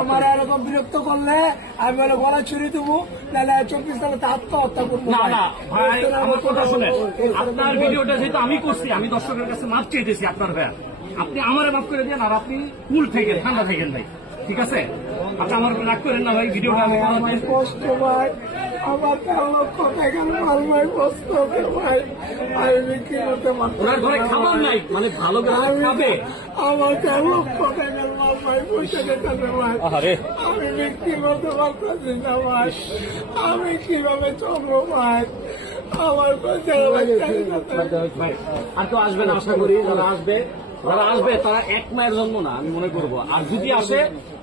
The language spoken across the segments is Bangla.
আমার এরকম বিরক্ত করলে আমি বলে গলা ছুরি দেবো, তাহলে 24 সালে আত্মহত্যা করবো। না না ভাই, আমার কথা শুনে, আপনার ভিডিওটা যেহেতু আমি করছি, আমি দর্শকের কাছে মাপ চেয়েছি আপনার ভাইয়া, আপনি আমারে মাফ করে দেন, আর আপনি কুল থাকেন, ঠান্ডা থাকেন ভাই, ঠিক আছে? আপনি আমার উপর রাগ করেন না ভাই, ভিডিওটা আমি আমার কষ্ট ভাই, আমার 13 লক্ষ টাকার মাল ভাই, কষ্ট হবে ভাই, আমি বিক্রি করতে পারছি ওনার ঘরে খাবার নাই, মানে ভালো করে খাবে। আমার 13 লক্ষ টাকার মাল ভাই, পয়সা যেতে ভাই, আমি বিক্রি করতে পারতেছি না ভাই, আমি কিভাবে চলবো ভাই, আমার পয়সা ভাই আর তো আসবে না, আশা করি যারা আসবে তারা এক মায়ের জন্য না, আমি মনে করবো। আর যদি আসে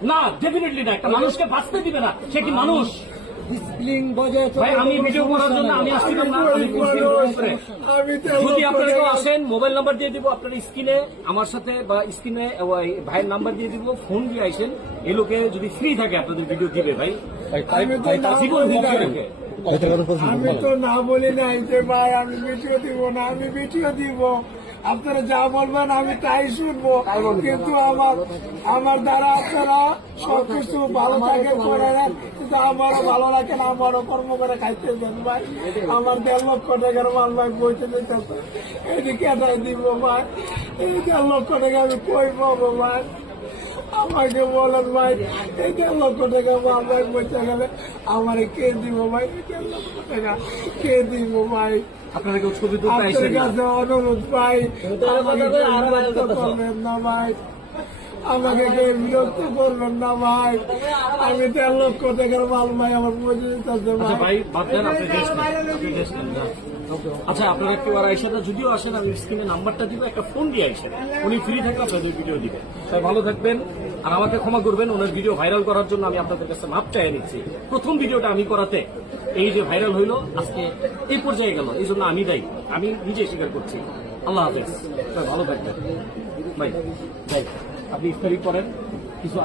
না, ডেফিনেটলি না, একটা মানুষকে বাঁচতে দিবে না, সে কি মানুষ? ভাই আমি ভিডিও করার জন্য আমি আসছিলাম না, আমি যদি আপনারা কেউ আসেন, মোবাইল নাম্বার দিয়ে দিব আপনার স্ক্রিনে, আমার সাথে বা স্ক্রিনে ভাইয়ের নাম্বার দিয়ে দিব, ফোন দিয়ে আসেন। এই লোকে যদি ফ্রি থাকে আপনাদের ভিডিও দিবে ভাই, আমি তো না বলি নাই যে ভাই আমি ভিডিও দিব না, আমি ভিডিও দিব, আপনারা যা বলবেন আমি তাই শুনবো, কিন্তু আমার দ্বারা আপনারা সবকিছু ভালো থাকে করে নেন, কিন্তু আমারও ভালো লাগে না, আমারও কর্ম করে খাইতে দেন ভাই, আমার 1.5 লক্ষ টাকার মাল ভাই বইতে দিতেছে, এদিকে এটাই দিব ভাই, এই 1.5 লক্ষ টাকা আমি কই পাবো ভাই, আমাকে বলেন ভাই, এই 1.5 লক্ষ টাকা মাল ভাই বইতে গেলে আমার কে দিব ভাই, 1.5 লক্ষ টাকা কে দিব ভাই? আপনারা কেউ ছবি তুলতে আপনার আসেন না? কাছে অনুরোধ ভাই, আমাকে বিরক্ত করবেন না ভাই, আমাকে কেউ বিরক্ত করবেন না ভাই, আমি 1.5 লক্ষ টাকার মাল ভাই আমার পৌঁছে দিতেছে আচ্ছা ভাই। ভাই বাদ দেন, আপনি দেশ নেন, যান। আচ্ছা আপনারা কেউ আর আইসেন না, যদিও আসেন আমি স্ক্রিনে নাম্বারটা দিব, একটা ফোন দিয়ে আইসেন, উনি ফ্রি থাকলে আপনাদের ভিডিও দিবেন। তাই ভালো থাকবেন, আর আমাকে ক্ষমা করবেন, ওনার ভিডিও ভাইরাল করার জন্য আমি আপনাদের কাছে মাপ চাই নিচ্ছি। প্রথম ভিডিওটা আমি করাতে এই যে ভাইরাল হইলো, আজকে এই পর্যায়ে গেল, এই জন্য আমি দায়ী, আমি নিজে স্বীকার করছি। আল্লাহ হাফেজ, ভালো থাকবেন ভাই। ভাই আপনি ইফতারি করেন কিছু